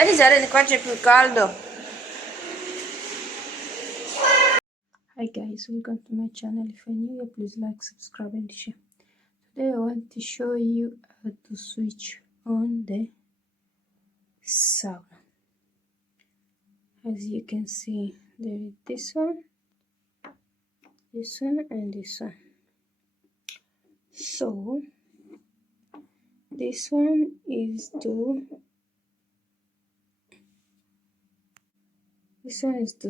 Elisabeth, qua c'è più caldo. Hi guys, welcome to my channel. If you're new here, please like, subscribe and share. Today I want to show you how to switch on the sauna. As you can see, there is this one, and this one. So this one is to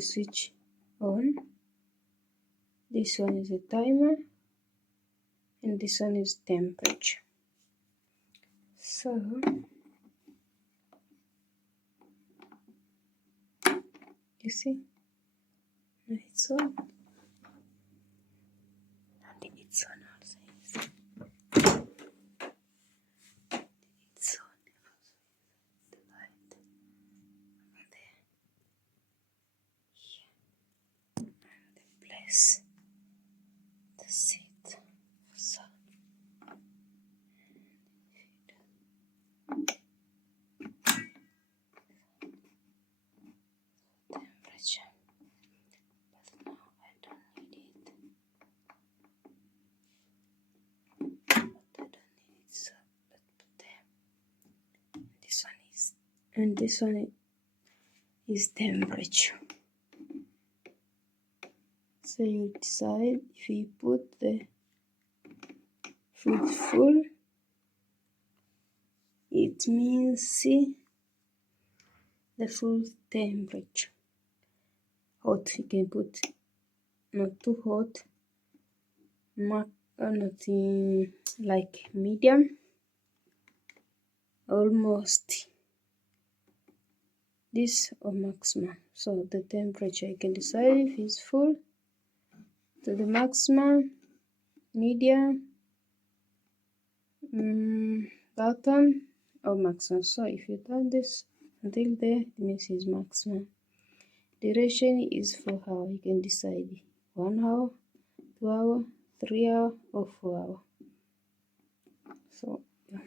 switch on. This one is a timer, and this one is temperature. So you see, it's on, and it's on also. It's on. The light over there. Here. And the place to sit. So temperature. But now I don't need it. So let's put there. This one is temperature. So you decide if you put the food full, it means see the full temperature. Hot, you can put not too hot, not like medium, almost this or maximum. So the temperature you can decide if it's full to the maximum, medium, bottom or maximum. So if you turn this until there, it means it's maximum. Duration is 4 hours. You can decide 1 hour, 2 hours, 3 hours or 4 hours. So yeah.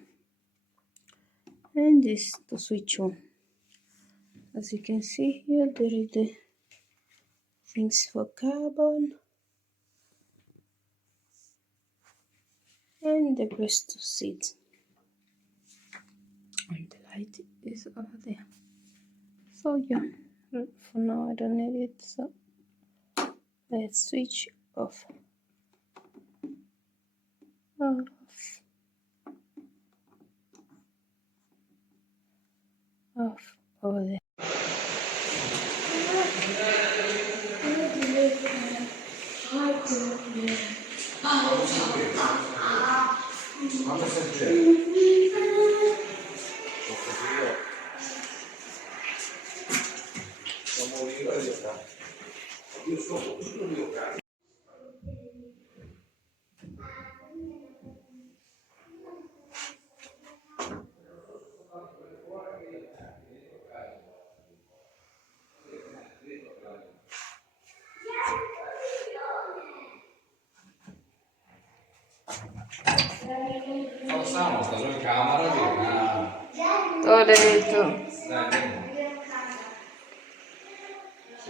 And this to switch on. As you can see here, there is the things for carbon and the place to sit. And the light is over there. So yeah, for now I don't need it. So let's switch off. Off over there. Sauna, sta in camera, T'ho detto.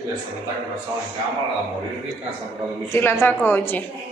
si deve salutare con la sauna in camera da morire di casa, Ti la attacco oggi.